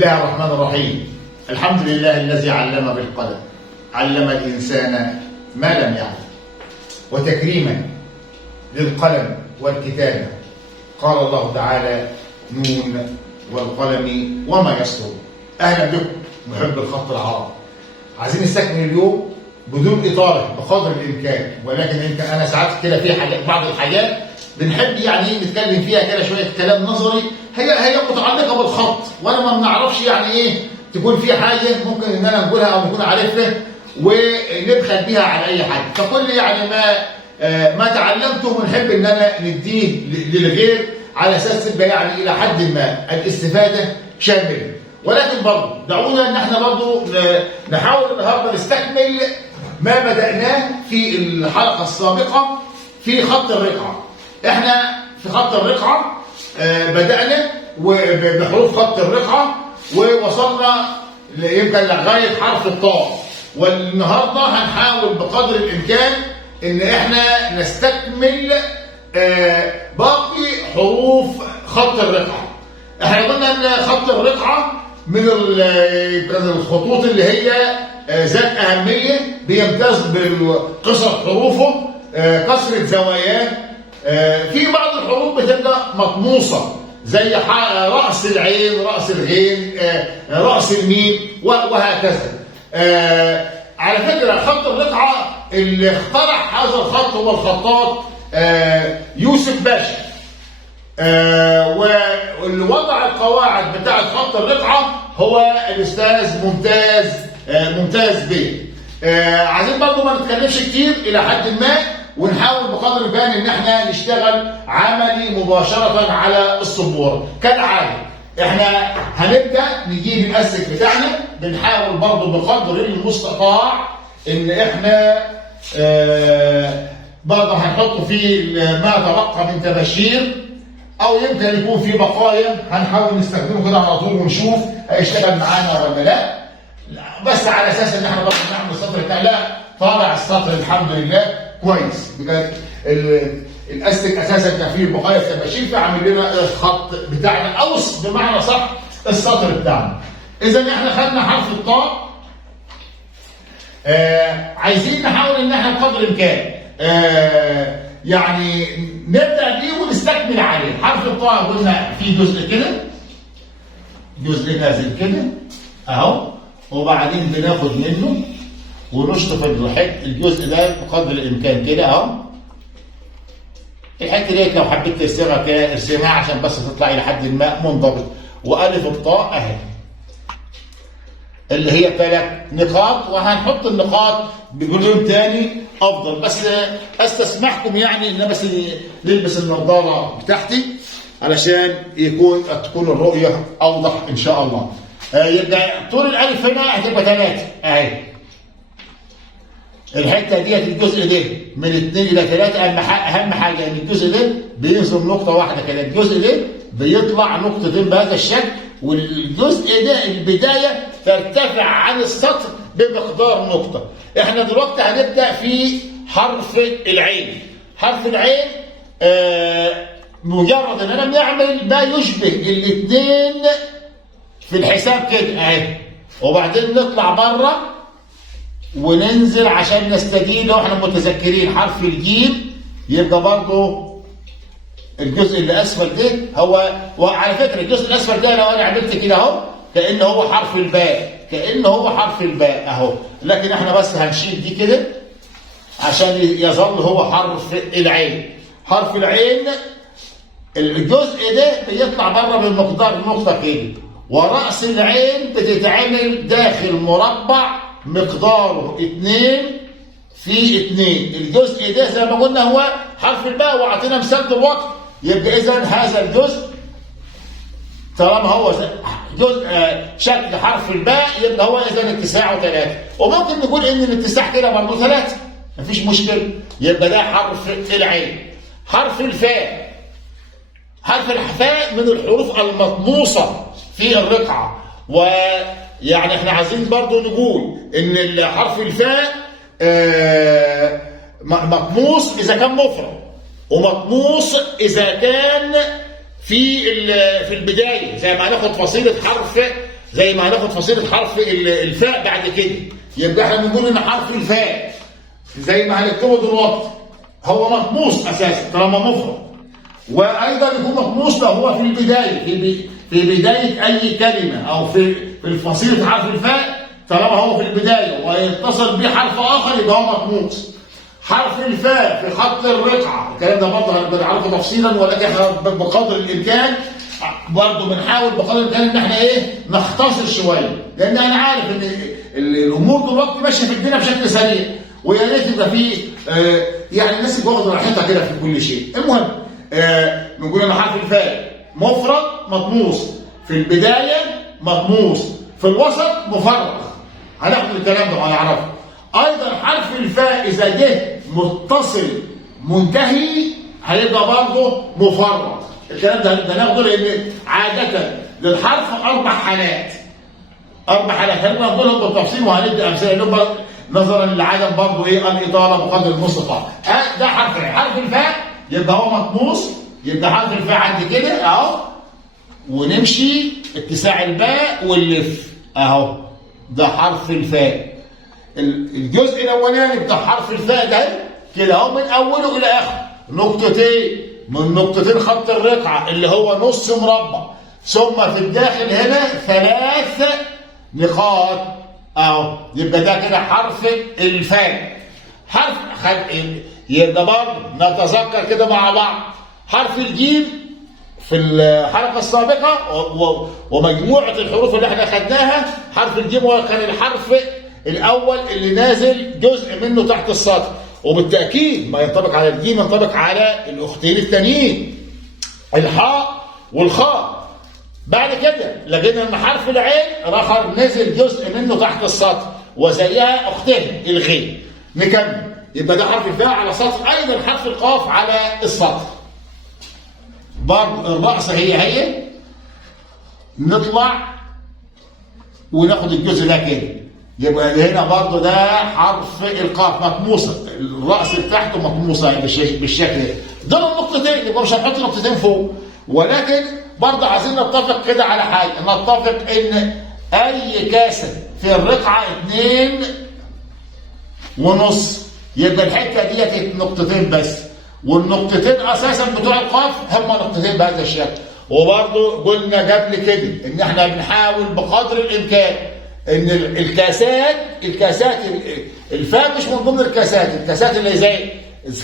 الله الرحمن الرحيم. الحمد لله الذي علم بالقلم، علم الإنسان ما لم يعلم. وتكريما للقلم والكتابة قال الله تعالى: نون والقلم وما يسطرون. أهلا بكم محب الخط العربي. عايزين نستكمل اليوم بدون إطالة بقدر الإمكان، ولكن يمكن أنا ساعات كده في بعض الحاجات بنحب يعني نتكلم فيها كده شوية كلام نظري، هي متعلقة بالخط، وأنا ما بنعرفش يعني إيه تكون في حاجة ممكن إن أنا نقولها أو نكون عارفها ونبخل بيها على أي حد. فكل يعني ما تعلمته بنحب إن أنا نديه للغير على أساس تبقى يعني إلى حد ما الاستفادة شاملة. ولكن برضه دعونا إن إحنا برضه نحاول النهارده نستكمل ما بدأناه في الحلقة السابقة في خط الرقعة. إحنا في خط الرقعة بدأنا بحروف خط الرقعة ووصلنا يمكن لغاية حرف الطاء، والنهارده هنحاول بقدر الإمكان إن إحنا نستكمل باقي حروف خط الرقعة. إحنا قلنا إن خط الرقعة من الخطوط اللي هي ذات أهمية، بيمتاز بقصر حروفه، كسرة زواياه. في بعض الحروف بتبقى مطموسة زي رأس العين، رأس الغين، رأس الميم وهكذا. على فكرة خط الرقعة اللي اخترع هذا الخط هو الخطاط يوسف باشا، واللي وضع القواعد بتاعة خط الرقعة هو الأستاذ ممتاز بيه. عايزين برضه ما نتكلمش كتير إلى حد ما، ونحاول بقدر الإمكان إن احنا نشتغل عملي مباشرة على السبورة. كالعادة احنا هنبدأ نجيب الأسك بتاعنا، بنحاول برضه بقدر المستطاع إن احنا برضه هنحط فيه ما تبقى من تباشير، أو يمكن يكون في بقايا هنحاول نستخدمه كده على طول ونشوف هيشتغل معانا ولا لا. بس على أساس إن احنا برضه نعمل السطر بتاعنا. لا، طالع السطر الحمد لله كويس بجد. الاستك اساسا كان فيه بقايا تباشير، فعمل لنا الخط بتاعنا او بمعنى صح السطر بتاعنا. اذا احنا خدنا حرف الطاء. عايزين نحاول ان احنا بقدر الامكان يعني نبدا بيه ونستكمل عليه. حرف الطاء قلنا في جزء كده، جزء نازل كده اهو، وبعدين بناخد منه ونشطف الجزء ده بقدر الامكان كده اهو. الحته ديت لو حبيت ترسمها كده ارسمها عشان بس تطلع الى حد ما منضبط. والف الطاء اهي اللي هي 3 نقاط، وهنحط النقاط بلون تاني افضل. بس استسمحكم يعني ان بس نلبس النظاره بتاعتي علشان تكون الرؤيه اوضح ان شاء الله. يبقى طول الالف هنا هتبقى 3 اهي. الحته ديت الجزء ده من 2 إلى 3 اهم حاجه ان الجزء ده بينزل نقطه واحده كده، الجزء ده بيطلع نقطتين بهذا الشكل، والجزء ده البدايه ترتفع عن السطر بمقدار نقطه. احنا دلوقتي هنبدا في حرف العين. حرف العين مجرد ان انا بنعمل ما يشبه الاثنين في الحساب كده اهي، وبعدين نطلع بره وننزل عشان نستدين. لو احنا متذكرين حرف الجيم يبقى برضه الجزء اللي اسفل ده هو، وعلى فكره الجزء الاسفل ده لو انا عملت كده اهو كانه هو حرف الباء، اهو. لكن احنا بس هنشيل دي كده عشان يظل هو حرف العين. حرف العين الجزء ده بيطلع بره بمقدار نقطه كده، ورأس العين بتتعمل داخل مربع مقداره 2 في 2. الجزء ده زي ما قلنا هو حرف الباء، واعطينا مثال دلوقتي. يبقى اذا هذا الجزء طالما هو جزء شكل حرف الباء يبقى هو اذا اتساعه 3. وممكن نقول ان الاتساع كده برضه 3، مفيش مشكله. يبقى ده حرف العين. حرف الفاء. حرف الفاء من الحروف المطموسه في الرقعه، ويعني احنا عايزين برضو نقول ان حرف الفاء مطموس اذا كان مفرد، ومطموس اذا كان في البدايه، زي ما هناخد فصيله حرف زي ما هناخد فصيله حرف الفاء بعد كده. يبقى احنا بنقول ان حرف الفاء زي ما هنكتبه دلوقتي هو مطموس اساسا طالما مفرد، وايضا يكون مطموس لو هو في البدايه، في بدايه اي كلمه او في فصيله حرف الفاء، طالما هو في البدايه ويتصل به حرف اخر يبقى هو مطموس. حرف الفاء في خط الرقعه، الكلام ده برضه هنعرفه تفصيلا، ولكن احنا بقدر الامكان برضه بنحاول بقدر الامكان ان احنا نختصر شويه، لان انا عارف ان الامور دلوقتي ماشيه في الدنيا بشكل سريع، ويا ريت يبقى في يعني الناس اللي واخده راحتها كده في كل شيء. المهم بنقول ان حرف الفاء مفرد مطموس، في البدايه مطموس، في الوسط مفرغ. هناخد الكلام ده وهنعرفه. ايضا حرف الفاء اذا جه متصل منتهي هيبقى برضه مفرغ. الكلام ده هناخده لان عاده للحرف اربع حالات. هنبقى نقولهم بالتفصيل وهندي امثله لهم نظرا لعدم برضه الاطاله بقدر المستطاع. ده حرف الفاء يبقى هو مطموس، يبقى حرف الفاء عندي كده اهو، ونمشي اتساع الباء واللف اهو، ده حرف الفاء. الجزء الاولاني بتاع حرف الفاء ده كده اهو من اوله الى اخره نقطتين، من نقطتين خط الرقعه اللي هو نص مربع، ثم في الداخل هنا 3 نقاط اهو، يبقى ده كده حرف الفاء. يبقى برضه نتذكر كده مع بعض حرف الجيم في الحلقه السابقه ومجموعه الحروف اللي احنا خدناها. حرف الجيم هو كان الحرف الاول اللي نازل جزء منه تحت السطر، وبالتاكيد ما ينطبق على الجيم ينطبق على الاختين الثانيين الحاء والخاء. بعد كده لقينا ان حرف العين رخر نزل جزء منه تحت السطر وزيها اختين الغين. نكمل، يبقى ده حرف الفاء على سطر، ايضا حرف القاف على السطر. برضه الرأس هي نطلع وناخد الجزء ده كده، يبقى هنا برضه ده حرف القاف مطموسه، الرأس بتاعته مطموسه بالشكل ده. دول النقطتين، يبقى مش هنحط نقطتين فوق، ولكن برضه عايزين نتفق كده على حاجه، نتفق ان اي كاسه في الرقعه 2.5، يبقى الحته ديت نقطتين بس، والنقطتين اساسا بتوع القاف هم نقطتين بهذا الشكل. وبرضه قلنا قبل كده ان احنا بنحاول بقدر الامكان ان الكاسات الفاء مش من ضمن الكاسات اللي زي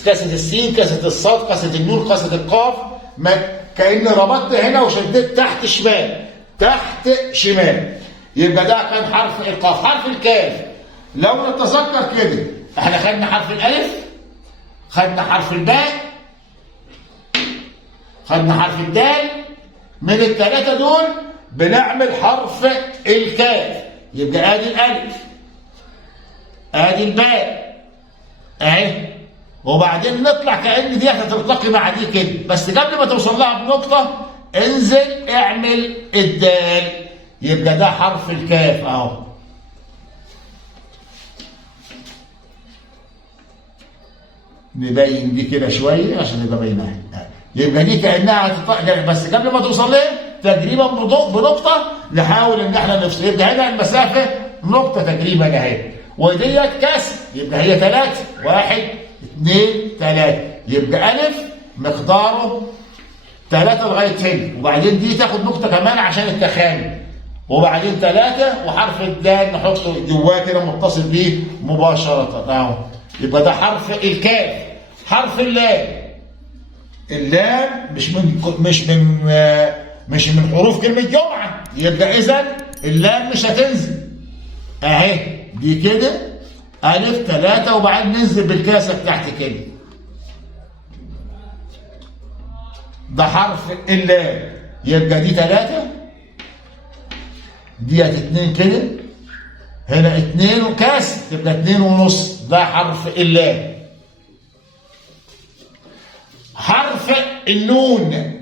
كاسه السين، كاسه الصاد، كاسه النون، كاسه القاف، كأن ربطت هنا وشددت تحت شمال، يبقى ده كان حرف القاف. حرف الكاف لو نتذكر كده احنا خدنا حرف الالف، خدنا حرف الباء، خدنا حرف الدال، من الثلاثه دول بنعمل حرف الكاف. يبقى ادي الالف، ادي الباء اهي، وبعدين نطلع كأن دي هتلتقي مع دي كده، بس قبل ما توصل لها بنقطة انزل اعمل الدال، يبقى ده حرف الكاف اهو. نبين دي كده شوية عشان يبقى باينة، يبقى دي كأنها بس قبل ما توصل لها تقريبا بنقطة نحاول ان احنا نفصل، يبقى هنا المسافة نقطة تقريبا اهي، وديت كسر، يبقى هي 3 1 2 3، يبقى ألف مقداره 3 لغاية هنا، وبعدين دي تاخد نقطة كمان عشان التخانق، وبعدين 3 وحرف الدال نحطه جواه كده متصل بيه مباشرة اهو، يبقى ده حرف الكاف. حرف اللام مش من حروف كلمة جمعة، يبقى إذا اللام مش هتنزل اهي، دي كده ألف 3 وبعدين ننزل بالكاسة بتاعت كده، ده حرف اللام، يبقى دي 3 ديت 2 كده، هنا 2 وكاسة تبقى 2.5، ده حرف اللام. حرف النون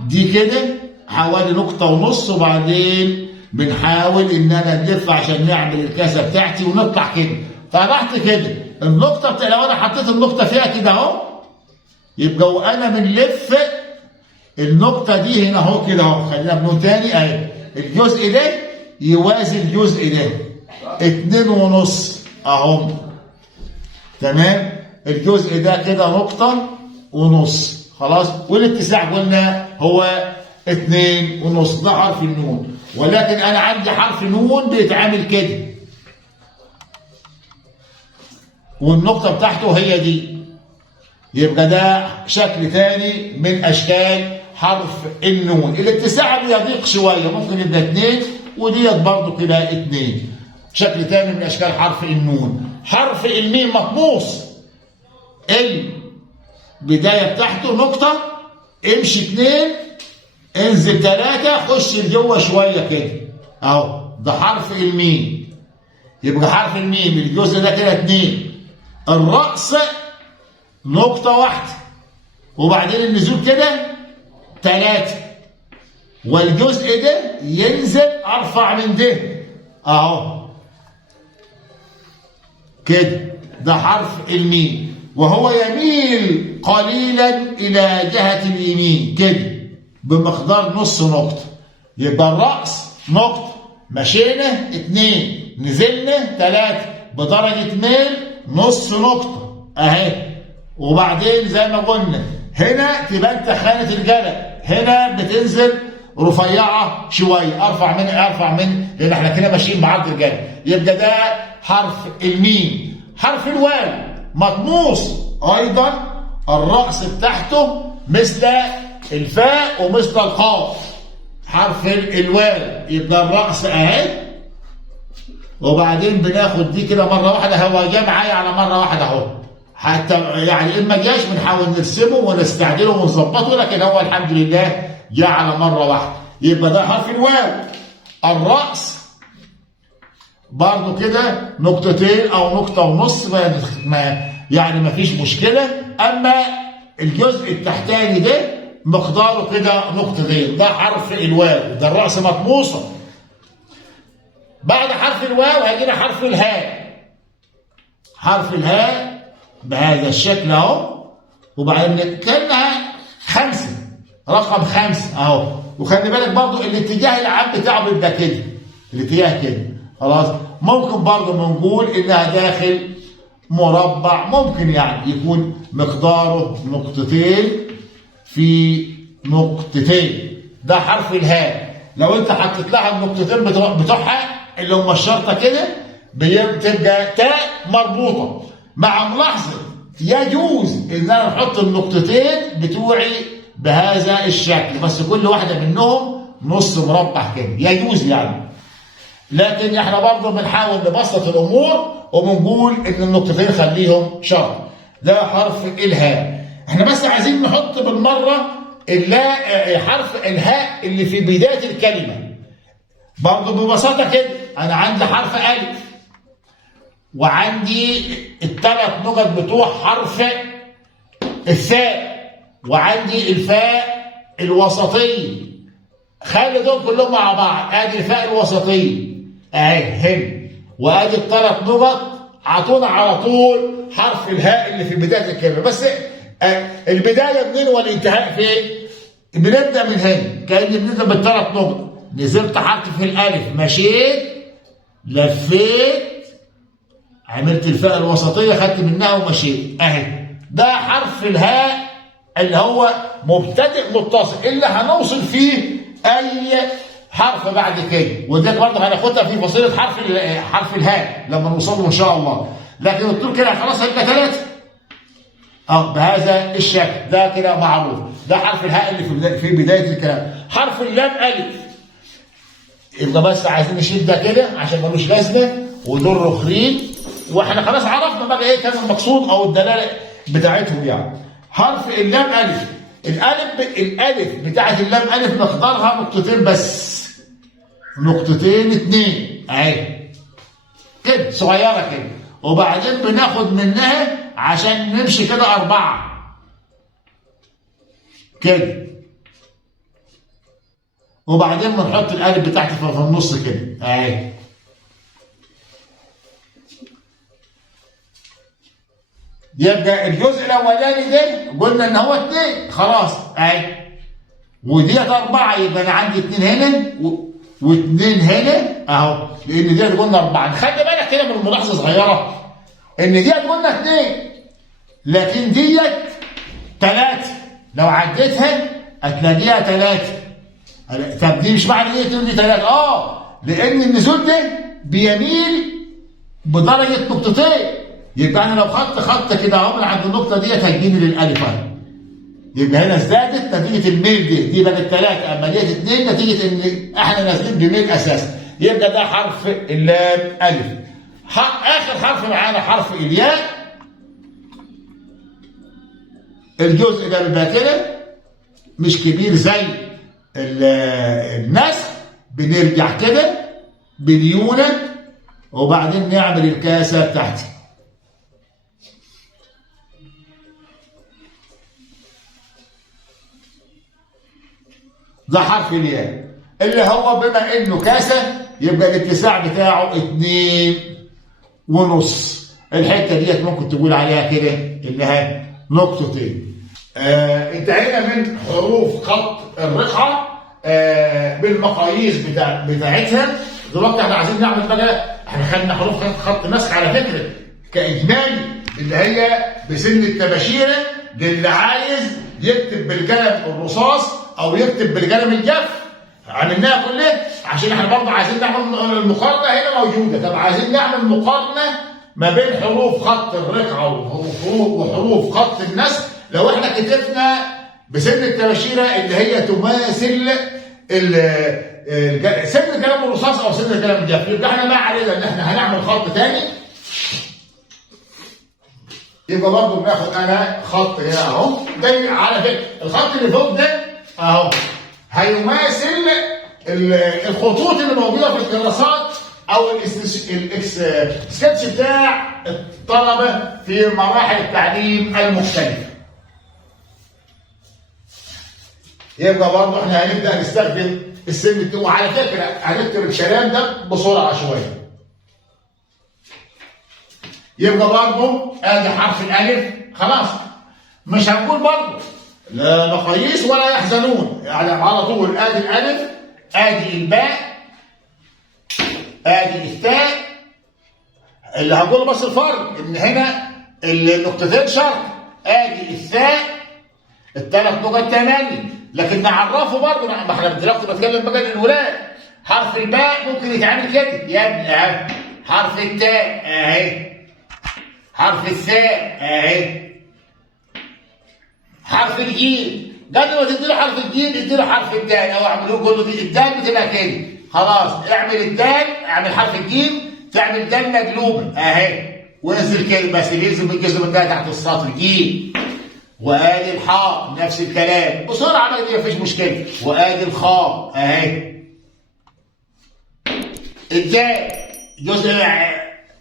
دي كده حوالي 1.5 نقطة، وبعدين بنحاول ان انا نلف عشان نعمل الكاسه بتاعتي ونطلع كده، طلعت كده النقطه لو انا حطيت النقطه فيها كده اهو، يبقى وانا بنلف النقطه دي هنا اهو كده اهو، خلينا بنقول تاني اهي، الجزء ده يوازي الجزء ده 2.5 اهو. تمام. الجزء ده كده 1.5 خلاص. والاتساع قلنا هو 2.5. ده حرف النون. ولكن انا عندي حرف نون بيتعامل كده، والنقطة بتاعته هي دي. يبقى ده شكل تاني من اشكال حرف النون. الاتساع بيضيق شوية، ممكن يبقى 2 وديت برضه كده 2. شكل تاني من اشكال حرف النون. حرف الميم مطموس، البداية بتاعته نقطة، امشي 2 انزل 3 خش لجوه شوية كده اهو. ده حرف الميم. يبقى حرف الميم الجزء ده كده 2. الرأس نقطة واحدة، وبعدين النزول كده 3، والجزء ده ينزل ارفع من ده اهو كده. ده حرف الميم، وهو يميل قليلا الى جهة اليمين كده بمقدار نص نقطة. يبقى الرأس نقطة، مشينا 2 نزلنا 3 بدرجة ميل نص نقطة اهي. وبعدين زي ما قلنا هنا تبقى انت خانة الجلد، هنا بتنزل رفيعة شوية، ارفع من لان احنا كده ماشيين بعرض الجلد. يبقى ده حرف الميم. حرف الواو مطموس ايضا، الرأس بتاعته مثل الفاء ومثل القاف. حرف الواو يبقى الرأس اهي، وبعدين بناخد دي كده مرة واحدة. هو جه معايا على مرة واحدة اهو، حتى يعني إما جاش بنحاول نرسمه ونستعدله ونظبطه، لكن هو الحمد لله جاء على مرة واحدة. يبقى ده حرف الواو. الرأس برضه كده نقطتين أو نقطة ونص، يعني ما فيش مشكلة. أما الجزء التحتاني ده مقداره كده نقطتين. ده حرف الواو. ده الرأس مطموسة. بعد حرف الواو هيجينا حرف الهاء. حرف الهاء بهذا الشكل اهو، وبعدين كانها 5، رقم 5 اهو. وخلي بالك برضو الاتجاه العام بتاعه بيبقى كده، الاتجاه كده خلاص. ممكن برضو بنقول انها داخل مربع، ممكن يعني يكون مقداره نقطتين في نقطتين. ده حرف الهاء. لو انت حطيت لها النقطتين بتوعها اللي هم الشرطه كده بتبقى تاء مربوطه، مع ملاحظه يجوز ان انا احط النقطتين بتوعي بهذا الشكل، بس كل واحده منهم نص مربع كده يجوز يعني. لكن احنا برضه بنحاول نبسط الامور وبنقول ان النقطتين خليهم شرط. ده حرف الهاء. احنا بس عايزين نحط بالمره حرف الهاء اللي في بدايه الكلمه. برضه ببساطه كده انا عندي حرف الف، وعندي الثلاث نقط بتوع حرف الثاء، وعندي الفاء الوسطيه. خلي دول كلهم مع بعض. ادي الفاء الوسطيه اهي هنا، وادي الثلاث نقط عطونا على طول حرف الهاء اللي في بدايه الكلمه. بس البدايه منين والانتهاء فين؟ بنبدا من هنا، كاني بنبدا بالثلاث نقط. نزلت حرف في الالف، مشيت لفيت عملت الفاء الوسطيه، خدت منها ومشيت اهي. ده حرف الهاء اللي هو مبتدئ متصل، اللي هنوصل فيه اي حرف بعد كده. وديك برضه هناخدها في فصيله حرف الهاء لما نوصل له ان شاء الله. لكن الطول كده خلاص هيبقى 3 بهذا الشكل. ده كده معروف. ده حرف الهاء اللي في بدايه الكلام. حرف اللام الف، يبقى بس عايزين نشيل ده كده عشان ملوش لازمه، ودول رخرين، واحنا خلاص عرفنا بقى ايه كان المقصود او الدلاله بتاعتهم يعني. حرف اللام الف. الالف بتاعت اللام الف مقدارها نقطتين بس، نقطتين 2 اهي كده صغيره كده، وبعدين بناخد منها عشان نمشي كده 4 كده، وبعدين بنحط الالف بتاعتي في النص كده اهي. يبقى الجزء الاولاني ده قلنا ان هو 2 خلاص اهي، وديت 4، يبقى انا عندي 2 هنا واثنين هنا اهو، لان دي قلنا 4. خلي بالك كده من ملاحظه صغيره، ان دي قلنا 2 لكن ديت 3، لو عديتها هتلاقيها 3. طب دي مش معنى ايه تقول لي 3؟ لان النزول ده بيميل بدرجه نقطتين، يبقى انا لو خدت خط كده اهو من عند النقطه ديت هيجيني للالف اهي، يبقى هنا ازدادت نتيجه الميل دي بقت 3، اما ديت 2 نتيجه ان احنا نازلين بميل اساسا. يبقى ده حرف اللام الف. اخر حرف معانا حرف الياء. الجزء ده بيبقى كده مش كبير زي النسخ، بنرجع كده باليونت وبعدين نعمل الكاسه بتاعتي. ده حرف الياء اللي هو بما انه كاسه يبقى الاتساع بتاعه 2.5. الحته ديت ممكن تقول عليها كده انها نقطتين. انتهينا من حروف خط الرقعه بالمقاييس بتاعتها. دلوقتي احنا عايزين نعمل بقى، احنا خدنا حروف خط نسخ على فكره كاجمالي اللي هي بسن التباشيره للي عايز يكتب بالقلم الرصاص او يكتب بالقلم الجاف. عملناها كلها عشان احنا برضه عايزين نعمل المقارنه هنا موجوده. طب عايزين نعمل مقارنه ما بين حروف خط الرقعه وحروف خط النسخ. لو احنا كتبنا بسن التباشيره اللي هي تماثل سن القلم الرصاص او سن القلم الجاف، يبقى احنا ما علينا ان احنا هنعمل خط ثاني. يبقى برضه بناخد انا خط هنا اهو. ده على فكره الخط اللي فوق ده اهو هيماثل الخطوط اللي موجوده في الكراسات او السكتش بتاع الطلبه في مراحل التعليم المختلفه. يبقى برضه احنا هنبدا نستخدم السن. وعلى فكره هنكتب الكلام ده بسرعه شويه. يبقى برضه ادي حرف الالف خلاص، مش هنقول برضه لا مقاييس ولا يحزنون، يعني على طول ادي الالف، ادي الباء، ادي الثاء. اللي هقوله بس الفرق ان هنا النقطتين شرط، ادي الثاء الثلاث نقط 8، لكن نعرفه برضه. ما احنا دلوقتي بتكلم بقى للولاد. حرف الباء ممكن يتعمل كده يا ابني اهي، حرف التاء اهي، حرف الثاء اهي، حرف الجيم. قبل ما تديله حرف الجيم اديله حرف الدال او اعملوه كله دي. الدال بتبقى كده خلاص، اعمل الدال، اعمل حرف الجيم، تعمل دال مقلوبه اهي وانزل كده بس ينزل بالجزم الدال تحت السطر جيم. وادي الحاء نفس الكلام بسرعه ما فيش مشكله. وادي الخاء اهي. الدال جزء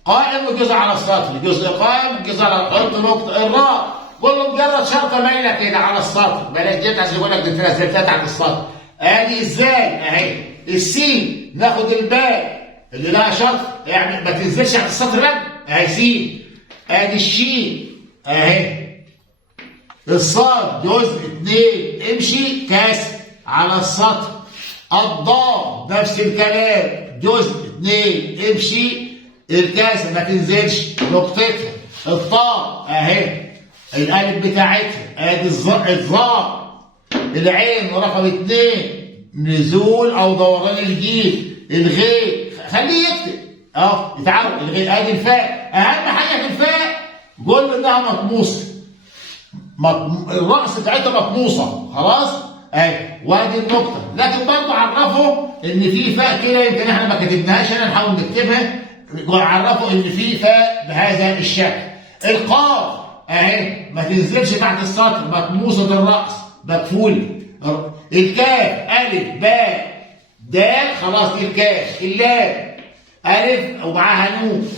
قائم وجزء على السطر، جزء قائم وجزء على حط نقطه. الراء كله مجرد شرطه مايله كده على السطر، بلاش ديت عشان يقول لك دي فيها زيتات على السطر. ادي الزال اهي. السين ناخد الباء اللي لها شرط يعني ما تنزلش على السطر بقى اهي سين. ادي الشين اهي. الصاد جزء 2 امشي كاسر على السطر. الضاد نفس الكلام جزء 2 امشي الكاسر ما تنزلش نقطتها. الطاء اهي الالف بتاعتها. ادي الظاء العين رقم 2 نزول او دوران الجيم. الغين خليه يكتب يتعود الغين. ادي الفاء اهم حاجه في الفاء قول انها مطموسه، الراس بتاعتها مطموسه خلاص اهي. وادي النقطه. لكن برضه عرفوا ان في فاء كده يمكن احنا ما كتبناهاش، انا نحاول نكتبها. عرفوا ان في فاء بهذا الشكل. القاف اهي ما تنزلش تحت السطر، مطموسه الراس مقفوله. الكاف الف باء دال خلاص دي الكاف. اللام الف ومعاها نون.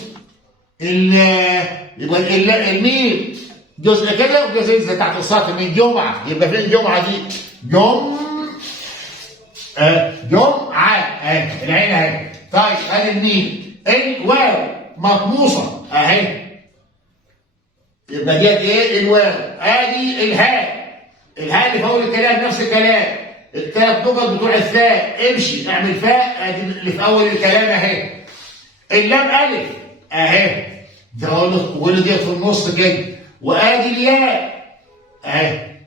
يبقى الميم جزء كده وجزء ينزل تحت السطر من جمعه. يبقى فين الجمعه دي؟ جمعه اهي العين اهي. طيب ادي الميم. الواو مطموسه اهي، يبقى ديت ايه؟ الواو. ادي الهاء، الهاء اللي في اول الكلام نفس الكلام الثلاث نقط بتوع الثاء امشي اعمل فاء، ادي اللي في اول الكلام اهي. اللام الف اهي، ده واللي دي في النص كده، وادي الياء اهي.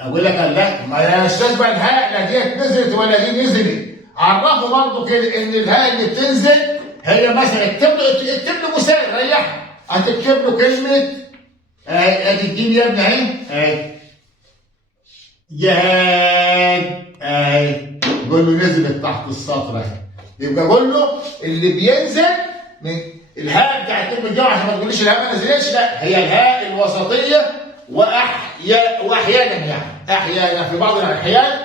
اقول لك لا ما يا استاذ بقى الهاء لا دي نزلت ولا دي نزلت. عرفوا برضه كده ان الهاء اللي بتنزل هي مثلا اكتب له مثال ريحها، هتكتب له كلمه ادي الدين يا ابني اهي جهاد اهي، قول له نزلت تحت السطر اهي. يبقى قول له اللي بينزل من الهاء بتاعت كلمه جوع، عشان ما تقوليش الهاء ما نزلتش، لا هي الهاء الوسطيه. واحيانا يعني احيانا في بعض الاحيان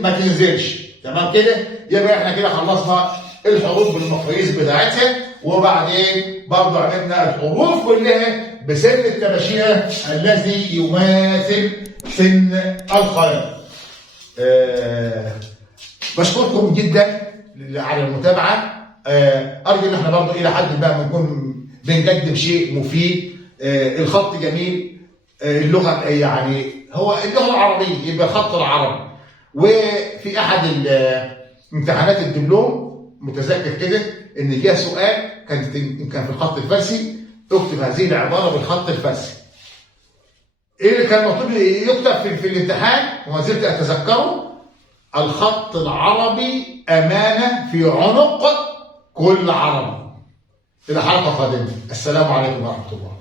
ما تنزلش. تمام كده؟ يبقى احنا كده خلصنا الحروف بالمقاييس بتاعتها، وبعدين برضه عرفنا الحروف كلها بسن التباشيره الذي يماثل سن القلم. بشكركم جدا على المتابعه. ارجو ان احنا برضه الى حد ما بنكون بنقدم شيء مفيد. الخط جميل، اللغه يعني هو اللغه العربيه يبقى خط العربي. وفي احد امتحانات الدبلوم متذكر كده ان جه سؤال كان في الخط الفارسي، اكتب هذه العباره بالخط الفارسي. ايه اللي كان مطلوب يكتب في الامتحان وما زلت اتذكره؟ الخط العربي امانه في عنق كل عربي. الى حلقه قادمه، السلام عليكم ورحمه الله.